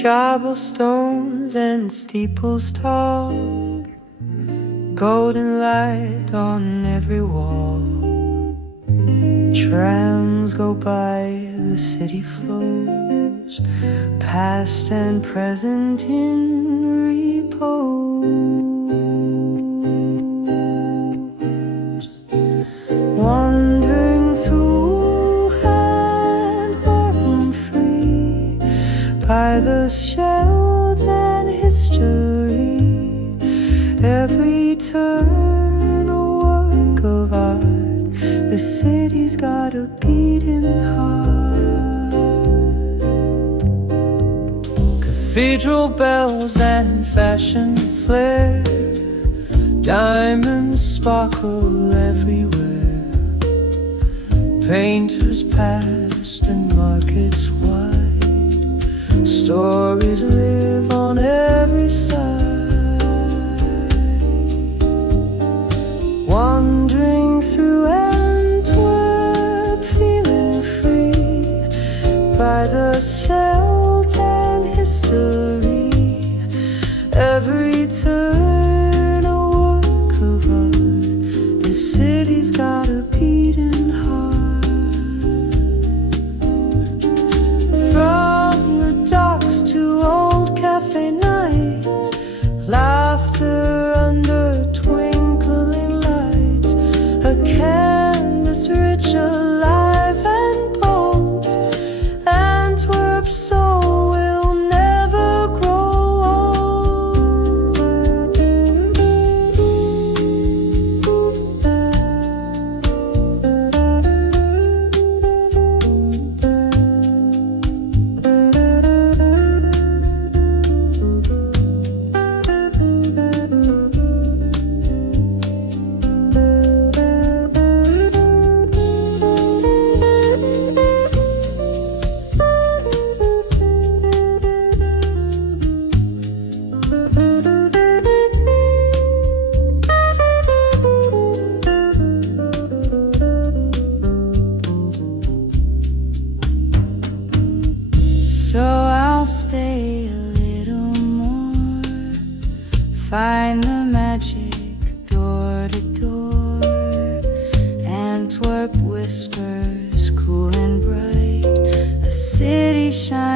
Cobblestones and steeples tall, golden light on every wall. Trams go by, the city flows, past and present in repose. Wandering through Antwerp free, by the shells and history, every turn a work of art. The city's got a beating heart. Cathedral bells and fashion flair, diamonds sparkle everywhere. Painters past and markets wide, stories live on every side. Wandering through Antwerp, feeling free, by the Scheldt and history, every turn a work of art. This city's got a beating heart. From the docks to old cafe nights, laughter under twinkling lights, a canvas rich, alive and bold. Antwerp's soul will never grow old. So I'll stay a little more, find the magic door to door. Antwerp whispers, cool and bright, a city shines